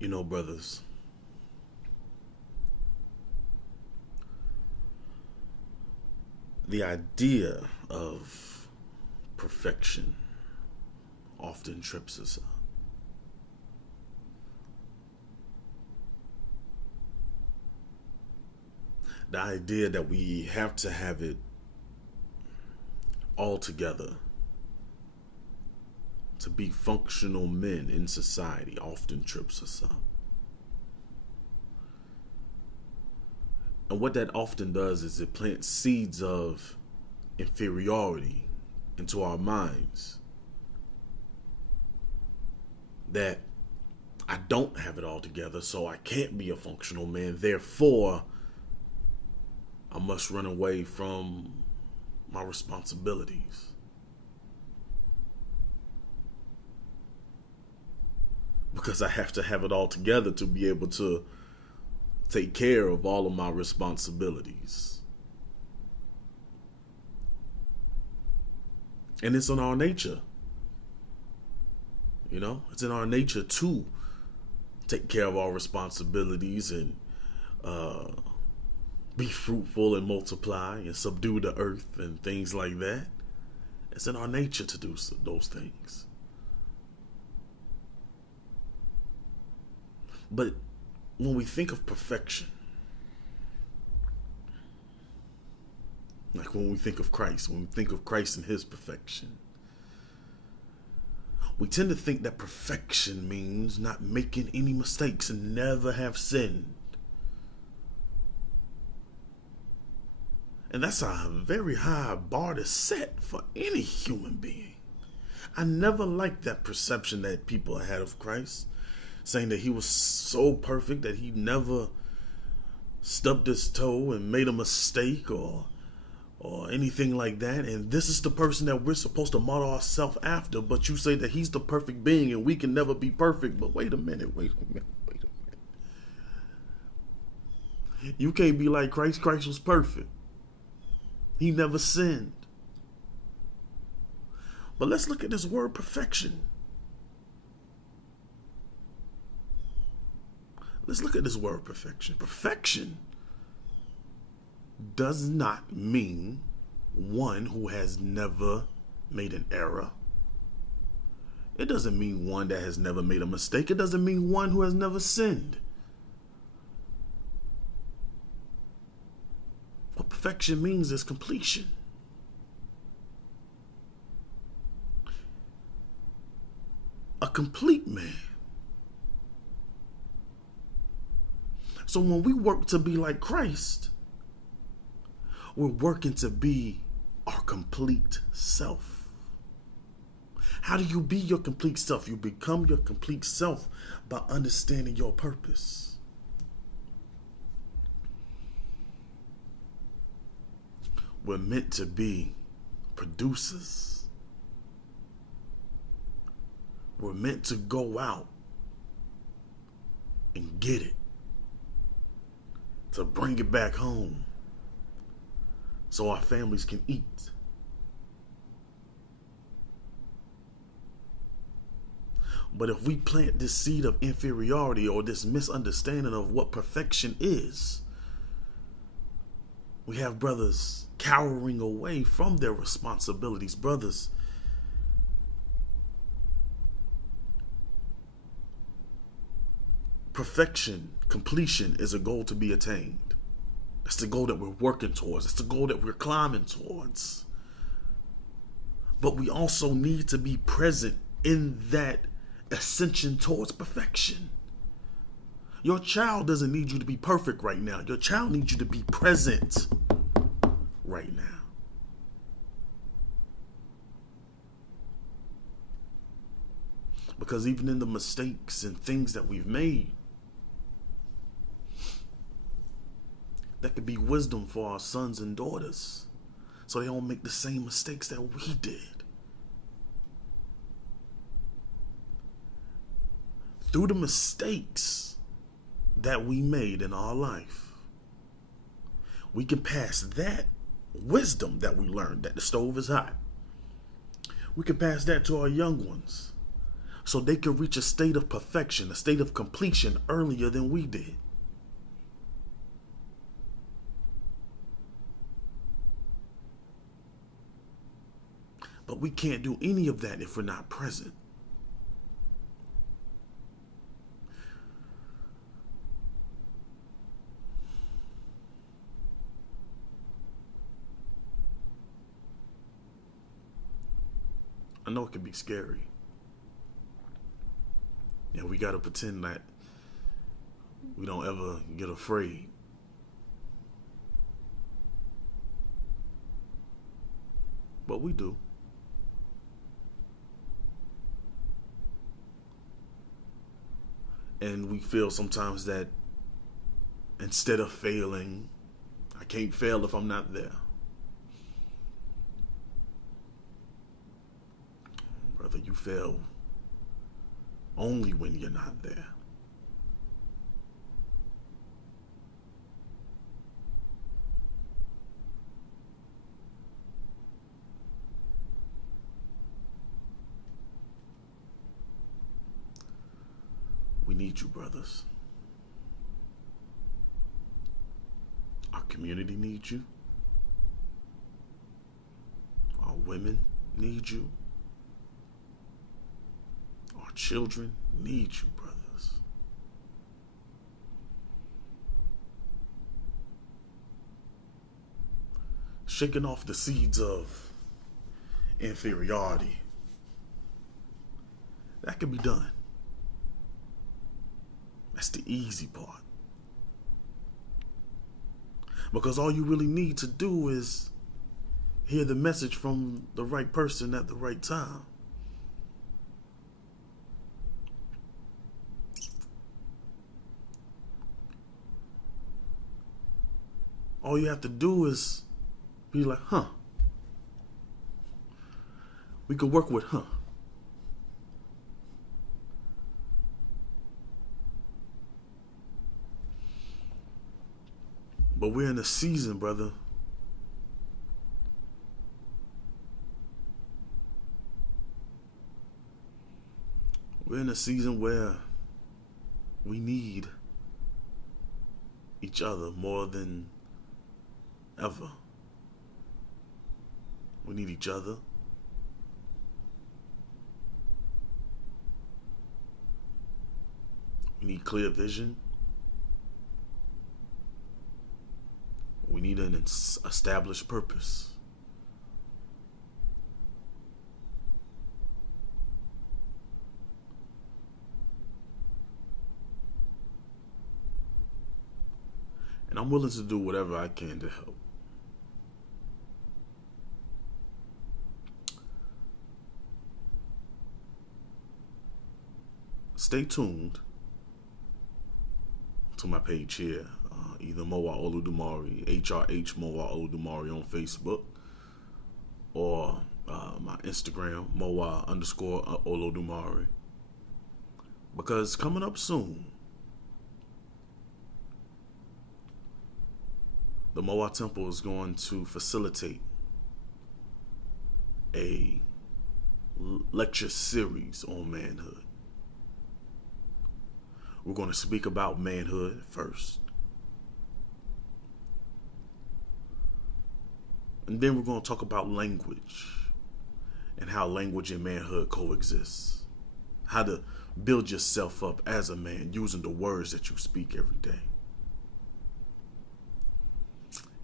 Brothers, the idea of perfection often trips us up. The idea that we have to have it all together to be functional men in society often trips us up. And what that often does is it plants seeds of inferiority into our minds that I don't have it all together, so I can't be a functional man. Therefore, I must run away from my responsibilities. Because I have to have it all together to be able to take care of all of my responsibilities. And it's in our nature. It's in our nature to take care of our responsibilities and be fruitful and multiply and subdue the earth and things like that. It's in our nature to do those things. But when we think of perfection, like when we think of Christ and his perfection, we tend to think that perfection means not making any mistakes and never have sinned. And that's a very high bar to set for any human being. I never liked that perception that people had of Christ, saying that he was so perfect that he never stubbed his toe and made a mistake or anything like that. And this is the person that we're supposed to model ourselves after. But you say that he's the perfect being and we can never be perfect. But wait a minute. You can't be like Christ. Christ was perfect. He never sinned. But let's look at this word perfection. Let's look at this word perfection. Perfection does not mean one who has never made an error. It doesn't mean one that has never made a mistake. It doesn't mean one who has never sinned. What perfection means is completion. A complete man. So when we work to be like Christ, we're working to be our complete self. How do you be your complete self? You become your complete self by understanding your purpose. We're meant to be producers. We're meant to go out and get it, to bring it back home so our families can eat. But if we plant this seed of inferiority or this misunderstanding of what perfection is, we have brothers cowering away from their responsibilities. Brothers, perfection, completion is a goal to be attained. That's the goal that we're working towards. That's the goal that we're climbing towards. But we also need to be present in that ascension towards perfection. Your child doesn't need you to be perfect right now. Your child needs you to be present right now. Because even in the mistakes and things that we've made, that could be wisdom for our sons and daughters, so they don't make the same mistakes that we did. Through the mistakes that we made in our life, we can pass that wisdom that we learned that the stove is hot. We can pass that to our young ones so they can reach a state of perfection, a state of completion earlier than we did. But we can't do any of that if we're not present. I know it can be scary. And we got to pretend that we don't ever get afraid. But we do. And we feel sometimes that instead of failing, I can't fail if I'm not there. Brother, you fail only when you're not there. We need you, brothers. Our community needs you. Our women need you. Our children need you, brothers. Shaking off the seeds of inferiority. That can be done. That's the easy part. Because all you really need to do is hear the message from the right person at the right time. All you have to do is be like, we could work with, But we're in a season, brother, we're in a season where we need each other more than ever. We need each other. We need clear vision. We need an established purpose. And I'm willing to do whatever I can to help. Stay tuned to my page here, either Mowa Olodumare, HRH Mowa Olodumare on Facebook, or my Instagram, Mowa_Olodumare. Because coming up soon, the Mowa Temple is going to facilitate a lecture series on manhood. We're going to speak about manhood first. And then we're going to talk about language and how language and manhood coexists. How to build yourself up as a man using the words that you speak every day.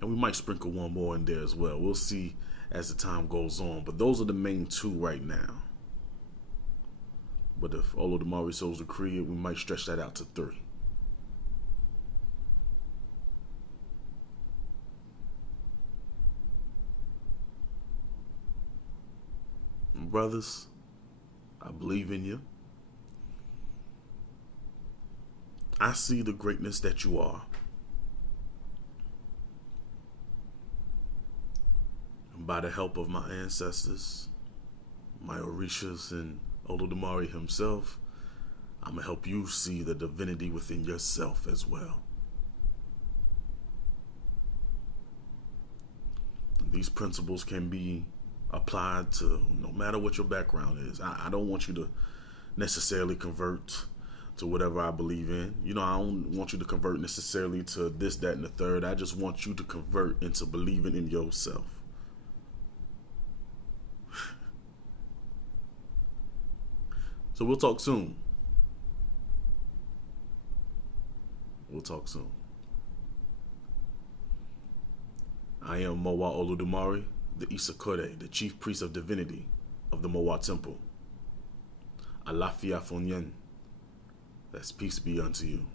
And we might sprinkle one more in there as well. We'll see as the time goes on. But those are the main two right now. But if Olodumare souls decree it, we might stretch that out to 3. Brothers, I believe in you. I see the greatness that you are. And by the help of my ancestors, my Orishas and Olodumare himself, I'm going to help you see the divinity within yourself as well. These principles can be applied to no matter what your background is. I don't want you to necessarily convert to whatever I believe in. I don't want you to convert necessarily to this, that, and the third. I just want you to convert into believing in yourself. So we'll talk soon. We'll talk soon. I am Mowa Olodumare, the Isakode, the chief priest of divinity of the Mowa temple. Alafia Fonyen. That's peace be unto you.